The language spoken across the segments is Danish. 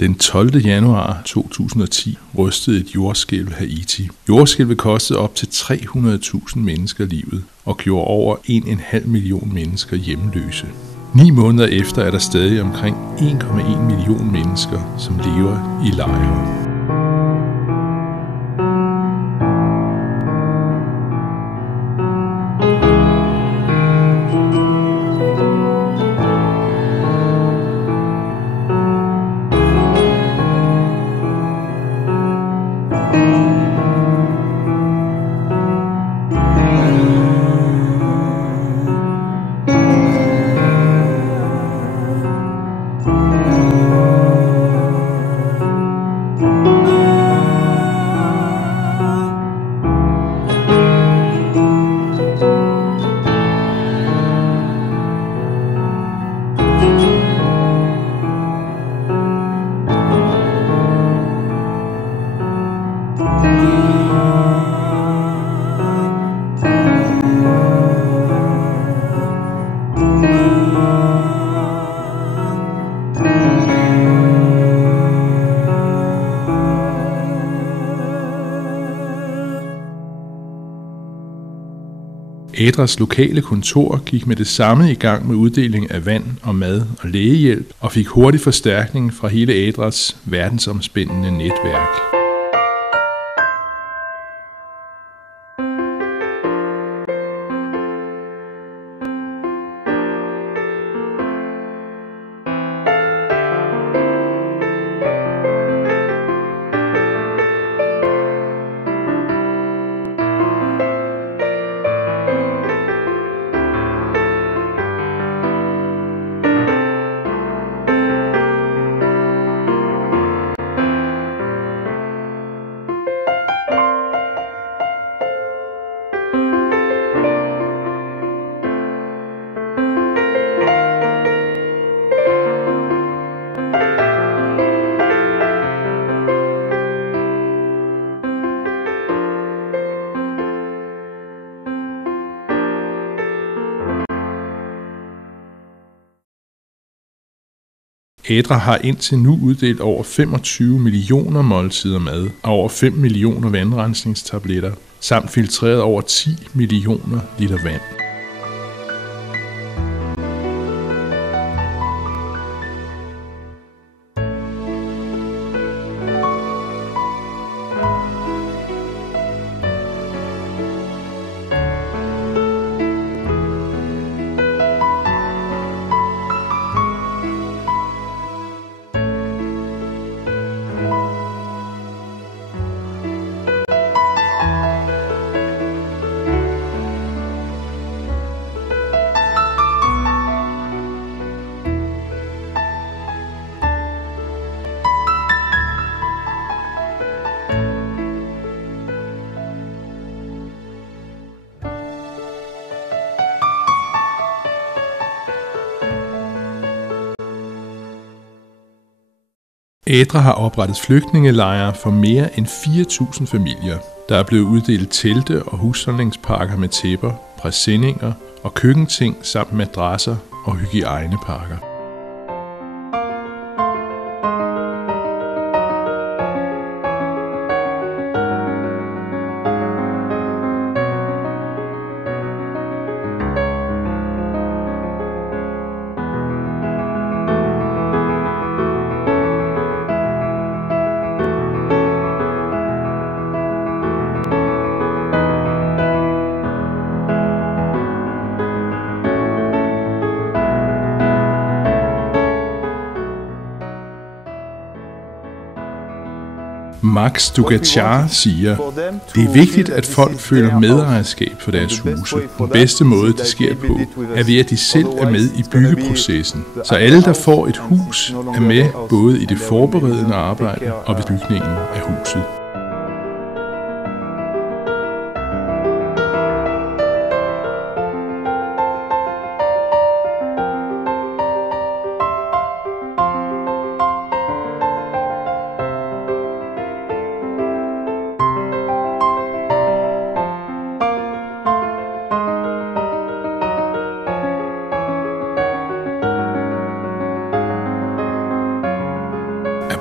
Den 12. januar 2010 rystede et jordskælv Haiti. Jordskælvet kostede op til 300.000 mennesker livet og gjorde over 1,5 million mennesker hjemløse. 9 måneder efter er der stadig omkring 1,1 million mennesker, som lever i lejre. Ædras lokale kontor gik med det samme i gang med uddeling af vand og mad og lægehjælp og fik hurtig forstærkning fra hele Ædras verdensomspændende netværk. Ædra har indtil nu uddelt over 25 millioner måltider mad og over 5 millioner vandrensningstabletter, samt filtreret over 10 millioner liter vand. Ædra har oprettet flygtningelejre for mere end 4.000 familier. Der er blevet uddelt telte og husholdningspakker med tæpper, præsenninger og køkkenting samt madrasser og hygiejnepakker. Max Dugachar siger, det er vigtigt, at folk føler medejerskab for deres huse. Den bedste måde, det sker på, er ved, at de selv er med i byggeprocessen. Så alle, der får et hus, er med både i det forberedende arbejde og ved bygningen af huset.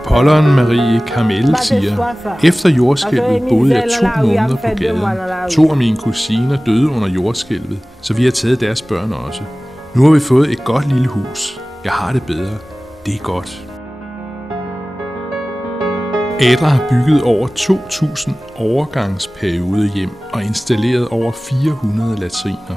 Apollon Marie Carmel siger, efter jordskælvet boede jeg 2 måneder på gaden. 2 af mine kusiner døde under jordskælvet, så vi har taget deres børn også. Nu har vi fået et godt lille hus. Jeg har det bedre. Det er godt. Adra har bygget over 2.000 overgangsperiode hjem og installeret over 400 latriner.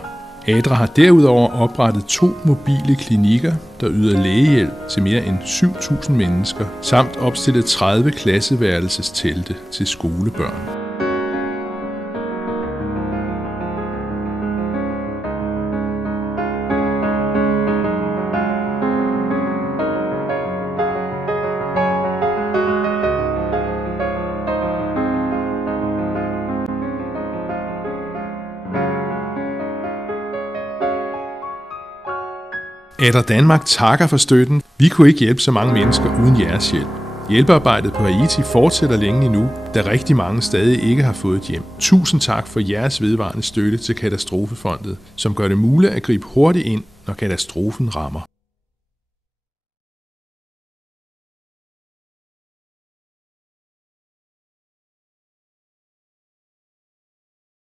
Adra har derudover oprettet 2 mobile klinikker, der yder lægehjælp til mere end 7.000 mennesker, samt opstillet 30 klasseværelsestelte til skolebørn. Adra Danmark takker for støtten. Vi kunne ikke hjælpe så mange mennesker uden jeres hjælp. Hjælpearbejdet på Haiti fortsætter længe endnu, da rigtig mange stadig ikke har fået et hjem. Tusind tak for jeres vedvarende støtte til Katastrofefondet, som gør det muligt at gribe hurtigt ind, når katastrofen rammer.